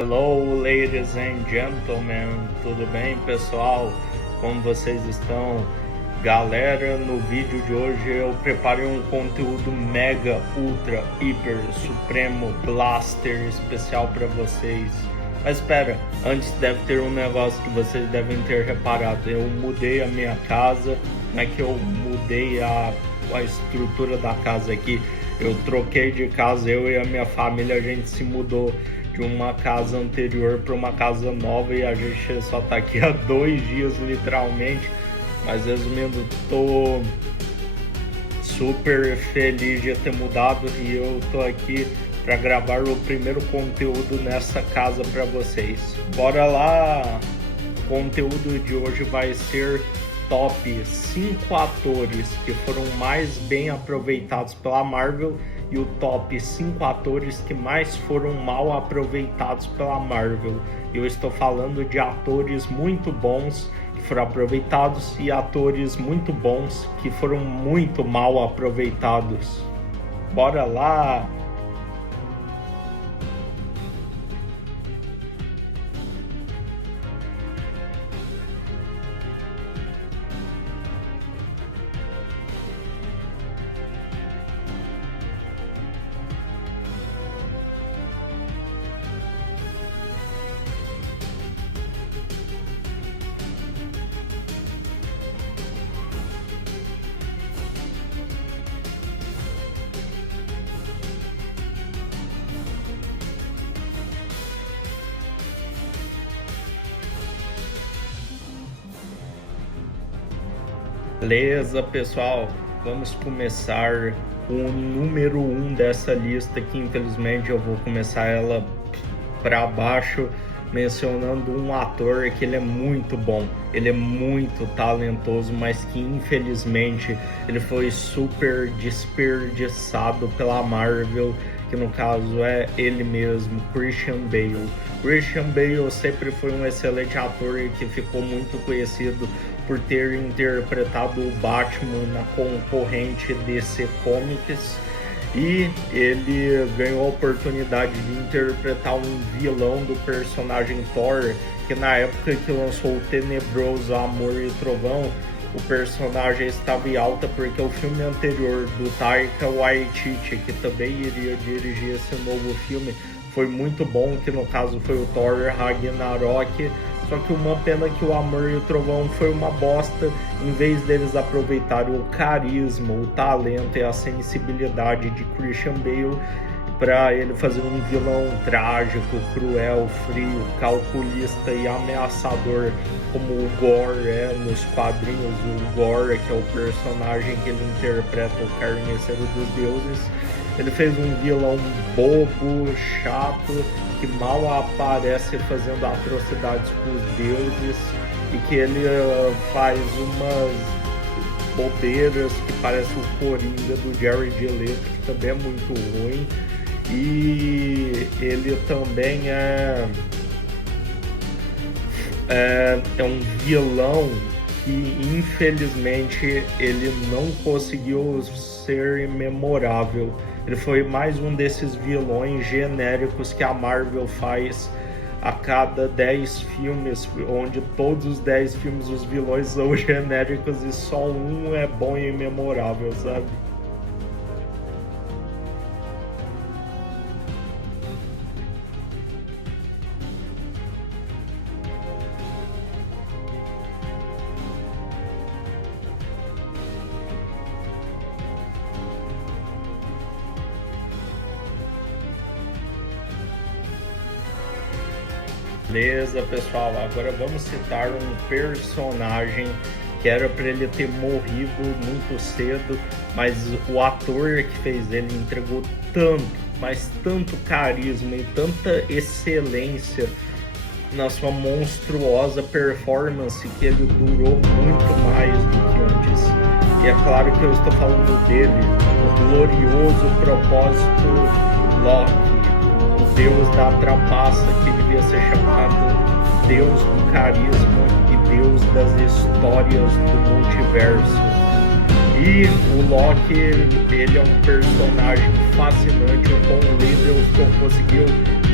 Hello, ladies and gentlemen, tudo bem, pessoal? Como vocês estão? Galera, no vídeo de hoje eu preparei um conteúdo mega, ultra, hiper, supremo, blaster especial para vocês. Mas espera, antes deve ter um negócio que vocês devem ter reparado. Eu mudei a minha casa, não é que eu mudei a estrutura da casa aqui. Eu troquei de casa, eu e a minha família, a gente se mudou de uma casa anterior para uma casa nova e a gente só tá aqui há 2 dias literalmente. Mas resumindo, tô super feliz de ter mudado e eu tô aqui para gravar o primeiro conteúdo nessa casa para vocês. Bora lá! O conteúdo de hoje vai ser top 5 atores que foram mais bem aproveitados pela Marvel e o top 5 atores que mais foram mal aproveitados pela Marvel. Eu estou falando de atores muito bons que foram aproveitados e atores muito bons que foram muito mal aproveitados. Bora lá! Beleza, pessoal, vamos começar o número 1 dessa lista, que infelizmente eu vou começar ela para baixo, mencionando um ator que ele é muito bom, ele é muito talentoso, mas que infelizmente ele foi super desperdiçado pela Marvel, que no caso é ele mesmo, Christian Bale. Christian Bale sempre foi um excelente ator e que ficou muito conhecido por ter interpretado o Batman na concorrente DC Comics, e ele ganhou a oportunidade de interpretar um vilão do personagem Thor, que na época que lançou o tenebroso Amor e Trovão, o personagem estava em alta porque o filme anterior do Taika Waititi, que também iria dirigir esse novo filme, foi muito bom, que no caso foi o Thor Ragnarok. Só que uma pena que o Amor e o Trovão foi uma bosta, em vez deles aproveitarem o carisma, o talento e a sensibilidade de Christian Bale para ele fazer um vilão trágico, cruel, frio, calculista e ameaçador, como o Gorr é nos quadrinhos. O Gorr, que é o personagem que ele interpreta, o Carniceiro dos Deuses. Ele fez um vilão bobo, chato, que mal aparece fazendo atrocidades com os deuses, e que ele faz umas bobeiras que parece o Coringa do Jared Leto, que também é muito ruim. E ele também é um vilão que infelizmente ele não conseguiu ser memorável. Ele foi mais um desses vilões genéricos que a Marvel faz a cada 10 filmes, onde todos os 10 filmes os vilões são genéricos e só um é bom e memorável, sabe? Beleza, pessoal, agora vamos citar um personagem que era para ele ter morrido muito cedo, mas o ator que fez ele entregou tanto, mas tanto carisma e tanta excelência na sua monstruosa performance que ele durou muito mais do que antes. E é claro que eu estou falando dele, o glorioso propósito Loki, Deus da trapaça, que devia ser chamado Deus do carisma e Deus das histórias do multiverso. E o Loki, ele é um personagem fascinante. O Tom Hiddleston conseguiu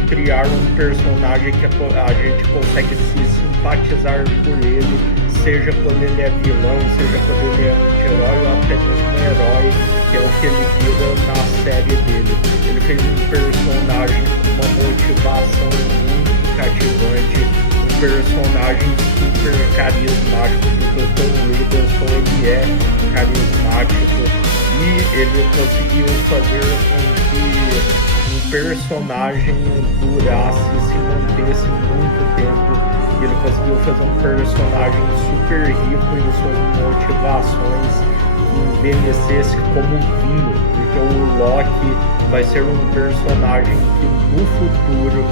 criar um personagem que a gente consegue se simpatizar por ele, seja quando ele é vilão, seja quando ele é anti-herói ou até mesmo um herói, que é o que ele vira na série dele. Ele fez um personagem com uma motivação muito cativante, um personagem super carismático, porque o Tom Hiddleston ele é carismático e ele conseguiu fazer com que um personagem durasse e se mantesse muito tempo. E ele conseguiu fazer um personagem super rico em suas motivações, que envelhecesse como vinho, porque o Loki vai ser um personagem que no futuro,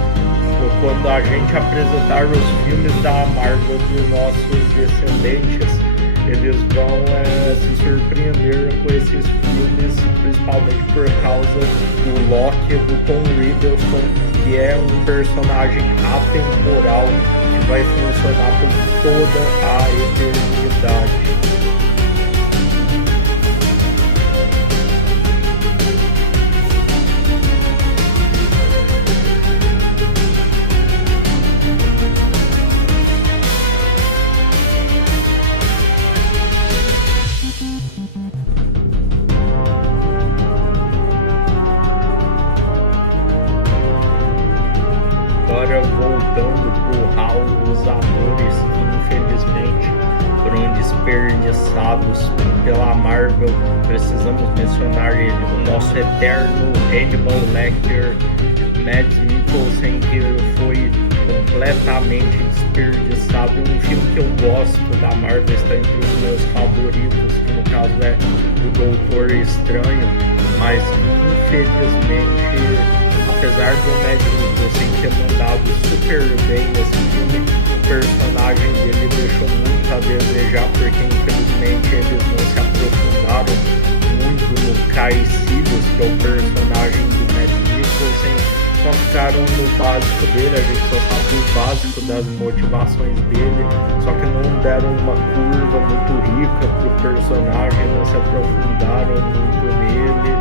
quando a gente apresentar os filmes da Marvel dos nossos descendentes, eles vão se surpreender com esses filmes, principalmente por causa do Loki, do Tom Hiddleston, que é um personagem atemporal que vai funcionar por toda a eternidade. Agora voltando pro hall dos atores que infelizmente foram desperdiçados pela Marvel, precisamos mencionar ele, o nosso eterno Hannibal Lecter, Mads Mikkelsen, que foi completamente desperdiçado. Um filme que eu gosto da Marvel, está entre os meus favoritos, que no caso é o Doutor Estranho, mas infelizmente, apesar do Mads Mikkelsen ter mandado super bem esse filme, o personagem dele deixou muito a desejar, porque infelizmente eles não se aprofundaram muito no Kai Cidus, que é o personagem do Mads Mikkelsen, só ficaram no básico dele, a gente só sabe o básico das motivações dele, só que não deram uma curva muito rica pro personagem, não se aprofundaram muito nele.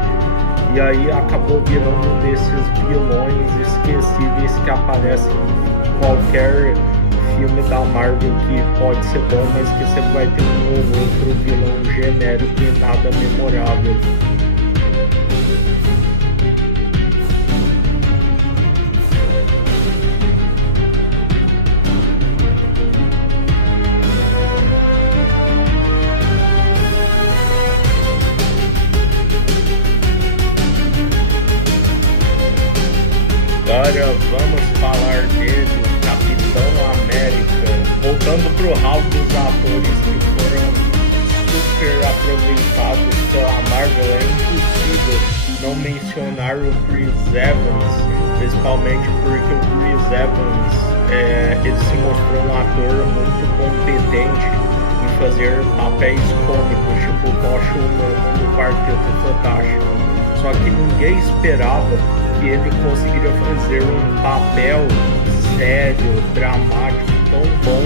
E aí acabou virando um desses vilões esquecíveis que aparecem em qualquer filme da Marvel, que pode ser bom, mas que sempre vai ter um ou outro vilão genérico e nada memorável. Agora vamos falar dele, o Capitão América. Voltando pro hall dos atores que foram super aproveitados pela Marvel, é impossível não mencionar o Chris Evans, principalmente porque o Chris Evans ele se mostrou um ator muito competente em fazer papéis cômicos, tipo o Tocha Humano no Quarteto Fantástico. Só que ninguém esperava que ele conseguiria fazer um papel sério, dramático, tão bom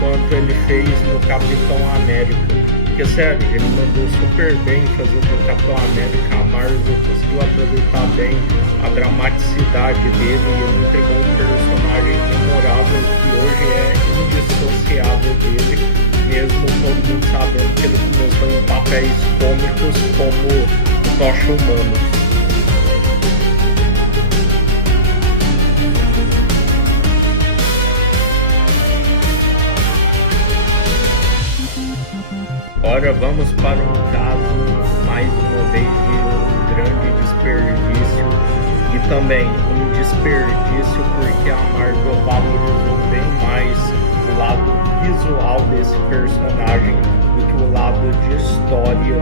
quanto ele fez no Capitão América. Porque, sério, ele mandou super bem fazendo o Capitão América, a Marvel conseguiu aproveitar bem a dramaticidade dele e ele entregou um personagem memorável que hoje é indissociável dele, mesmo todo mundo sabendo que ele começou em papéis cômicos como o Tocha Humano. Agora vamos para um caso, mais uma vez, de um grande desperdício e também um desperdício porque a Marvel valorizou bem mais o lado visual desse personagem do que o lado de história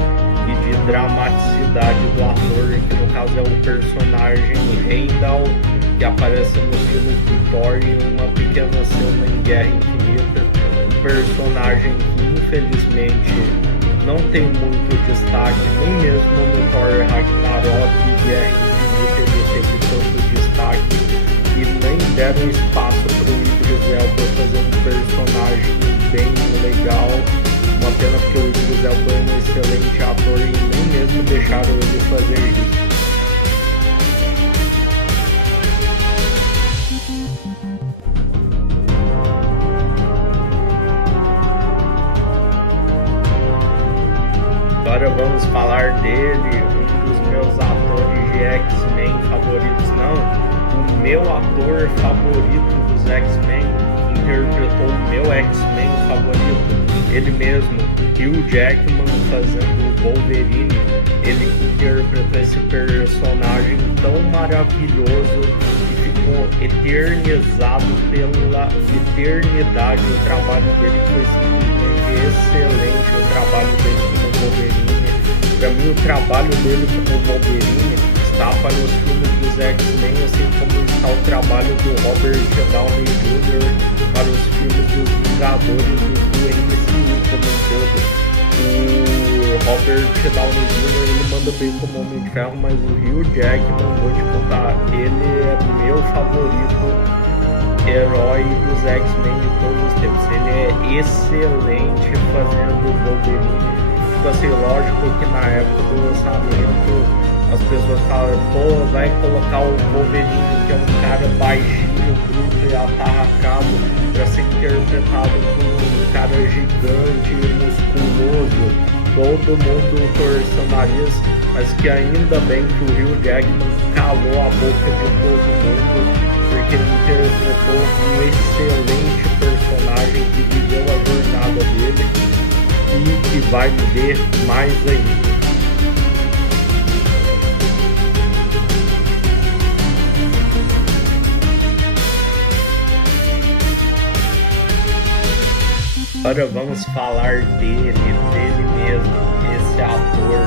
e de dramaticidade do ator, que no caso é o personagem Heimdall, que aparece nos filmes do Thor e uma pequena cena em Guerra Infinita. Um personagem que infelizmente não tem muito destaque, nem mesmo no Thor Ragnarok e Guerra Infinita ele teve tanto destaque, e nem deram espaço para o Idris Elba fazer um personagem bem legal. Uma pena porque o Idris Elba é um excelente ator e nem mesmo deixaram ele fazer isso. vamos falar dele, um dos meus atores de X-Men favoritos, não, o meu ator favorito dos X-Men, que interpretou o meu X-Men favorito, ele mesmo, Hugh Jackman, fazendo o Wolverine. Ele interpretou esse personagem tão maravilhoso que ficou eternizado pela eternidade. O trabalho dele foi simplesmente excelente, o trabalho dele como Wolverine. Para mim, o trabalho dele como Wolverine está para os filmes dos X-Men, assim como está o trabalho do Robert Downey Jr. para os filmes dos Vingadores do MCU como um todo. O Robert Downey Jr. ele manda bem como Homem de Ferro, mas o Hugh Jackman, vou te contar, ele é meu favorito herói dos X-Men de todos os tempos. Ele é excelente fazendo o Wolverine. Tipo assim, lógico que na época do lançamento as pessoas falaram, pô, vai colocar o Wolverine, que é um cara baixinho, bruto e atarracado, para ser interpretado por um cara gigante, musculoso, todo mundo torceu o nariz, mas que ainda bem que o Hugh Jackman calou a boca de todo mundo, porque ele interpretou um excelente personagem que viveu a jornada dele e que vai viver mais ainda. Agora vamos falar dele mesmo, esse ator,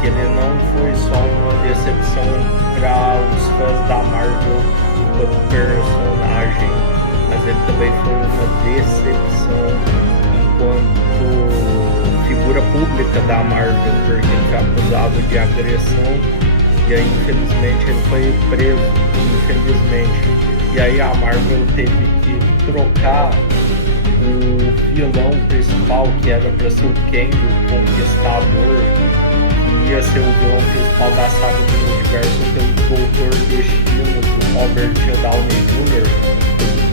que ele não foi só uma decepção para os fãs da Marvel enquanto personagem, mas ele também foi uma decepção enquanto figura pública da Marvel, porque ele foi acusado de agressão e aí infelizmente ele foi preso, e aí a Marvel teve que trocar o vilão principal, que era para ser o Kang, o Conquistador, que ia ser o vilão principal da saga do universo, pelo Doutor Destino, do Robert Downey Jr.,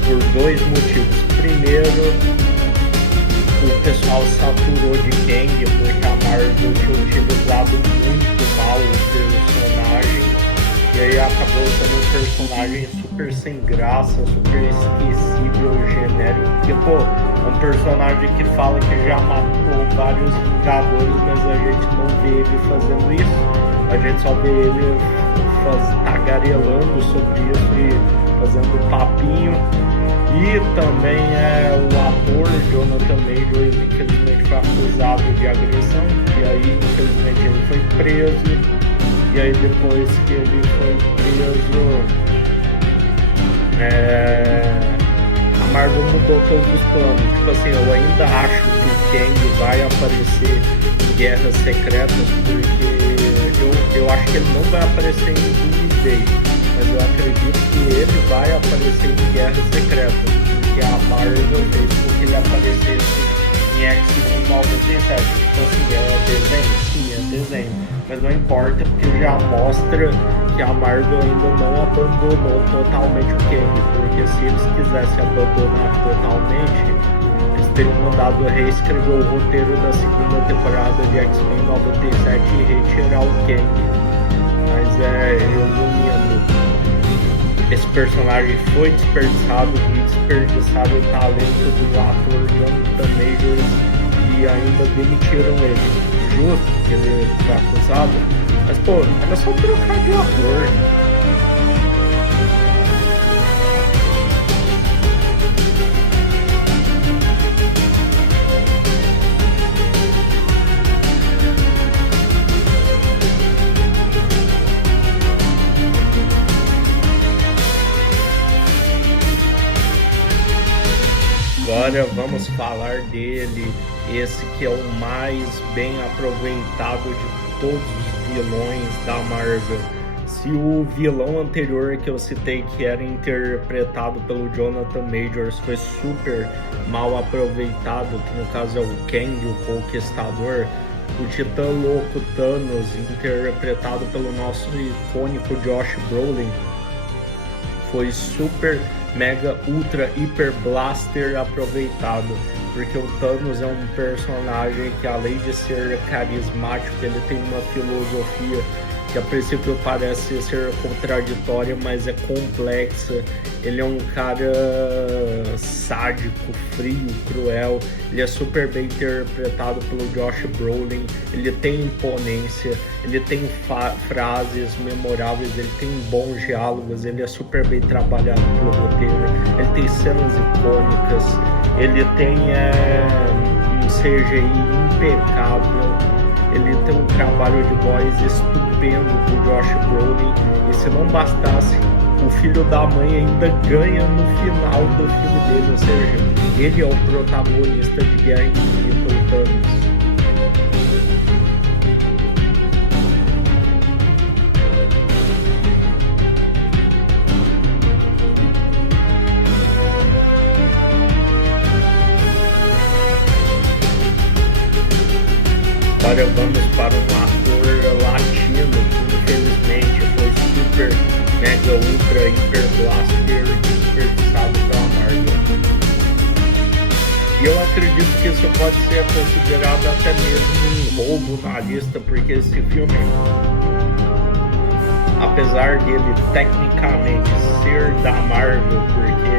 por dois motivos. Primeiro, o pessoal saturou de Kang, porque a Marvel tinha utilizado muito mal o personagem, e aí acabou sendo um personagem super sem graça, super esquecível, genérico, porque, pô, é um personagem que fala que já matou vários Vingadores, mas a gente não vê ele fazendo isso, a gente só vê ele tagarelando sobre isso e fazendo papinho. E também o ator Jonathan Majors, infelizmente, foi acusado de agressão, e aí infelizmente ele foi preso. E aí depois que ele foi preso, a Marvel mudou todos os planos. Tipo assim, eu ainda acho que o Kang vai aparecer em Guerras Secretas, porque eu acho que ele não vai aparecer em Doomsday, mas eu acredito que ele vai aparecer em Guerras Secretas, porque a Marvel fez com que ele aparecesse em X-Men 97. Tipo assim, é desenho? Sim, é desenho. Mas não importa, porque já mostra que a Marvel ainda não abandonou totalmente o Kang, porque se eles quisessem abandonar totalmente, eles teriam mandado reescrever o roteiro da segunda temporada de X-Men 97 e retirar o Kang. Mas resumindo, esse personagem foi desperdiçado o talento do ator Jonathan Majors e ainda demitiram ele. Justo, porque ele foi acusado, mas pô, era só trocar de ator. Agora vamos falar dele, esse que é o mais bem aproveitado de todos os vilões da Marvel. Se o vilão anterior que eu citei, que era interpretado pelo Jonathan Majors, foi super mal aproveitado, que no caso é o Kang, o Conquistador, o Titã Louco Thanos, interpretado pelo nosso icônico Josh Brolin, foi super, mega, ultra, hiper blaster aproveitado, porque o Thanos é um personagem que, além de ser carismático, ele tem uma filosofia que a princípio parece ser contraditória, mas é complexa. Ele é um cara sádico, frio, cruel. Ele é super bem interpretado pelo Josh Brolin. Ele tem imponência, ele tem frases memoráveis, ele tem bons diálogos, ele é super bem trabalhado pelo roteiro. Ele tem cenas icônicas, ele tem um CGI impecável. Ele tem um trabalho de voz estupendo do Josh Brolin. E se não bastasse, o filho da mãe ainda ganha no final do filme dele. Ou seja, ele é o protagonista de Guerra Infinita, o Thanos. Agora vamos para um ator latino que infelizmente foi super, mega, ultra, hiper blaster desperdiçado pela Marvel. E eu acredito que isso pode ser considerado até mesmo um roubo na lista, porque esse filme, apesar dele tecnicamente ser da Marvel, porque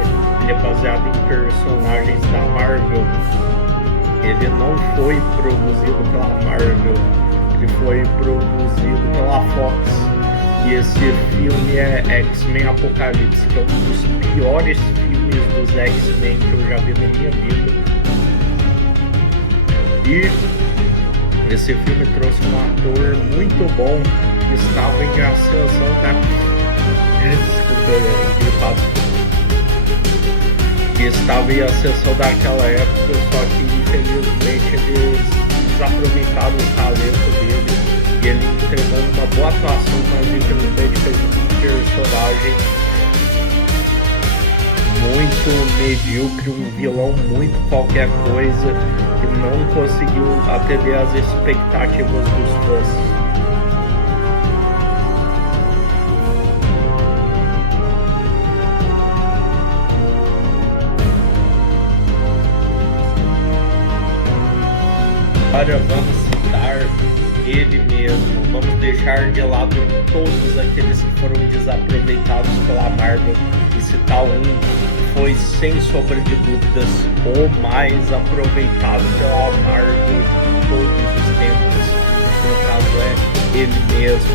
ele é baseado em personagens da Marvel, ele não foi produzido pela Marvel, ele foi produzido pela Fox. E esse filme é X-Men Apocalipse, que é um dos piores filmes dos X-Men que eu já vi na minha vida. E esse filme trouxe um ator muito bom que estava em ascensão da... Desculpa, gripado. Que estava em ascensão daquela época, só que infelizmente eles desaproveitaram o talento dele e ele entregou uma boa atuação, mas infelizmente fez um personagem muito medíocre, um vilão muito qualquer coisa, que não conseguiu atender às expectativas dos fãs. Agora vamos citar ele mesmo, vamos deixar de lado todos aqueles que foram desaproveitados pela Marvel e citar um que foi, sem sombra de dúvidas, o mais aproveitado pela Marvel de todos os tempos, que no caso é ele mesmo,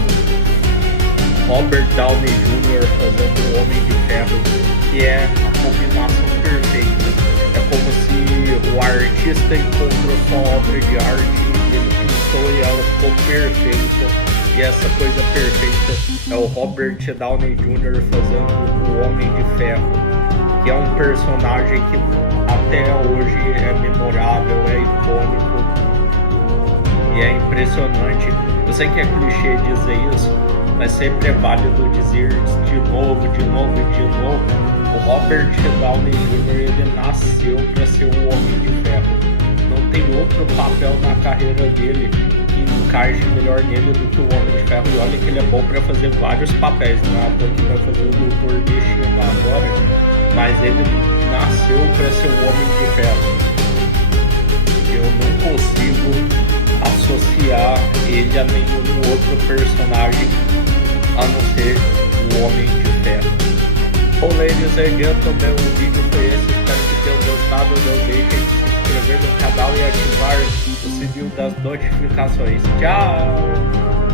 Robert Downey Jr. fazendo o Homem de Ferro, que é a combinação perfeita. É como se o artista encontrou sua obra de arte, ele pintou e ela ficou perfeita. E essa coisa perfeita é o Robert Downey Jr. fazendo o Homem de Ferro, que é um personagem que até hoje é memorável, é icônico e é impressionante. Eu sei que é clichê dizer isso, mas sempre é válido dizer de novo, de novo e de novo. O Robert Downey Jr. ele nasceu para ser o Homem de Ferro. Não tem outro papel na carreira dele que encaixe melhor nele do que o Homem de Ferro. E olha que ele é bom para fazer vários papéis, não é à toa que vai fazer o Doutor Destino agora, mas ele nasceu para ser o Homem de Ferro. Eu não consigo associar ele a nenhum outro personagem a não ser o Homem de Ferro. Bom, ladies and gentlemen, o vídeo foi esse, espero que tenham gostado. Não deixem de se inscrever no canal e ativar o sininho das notificações. Tchau!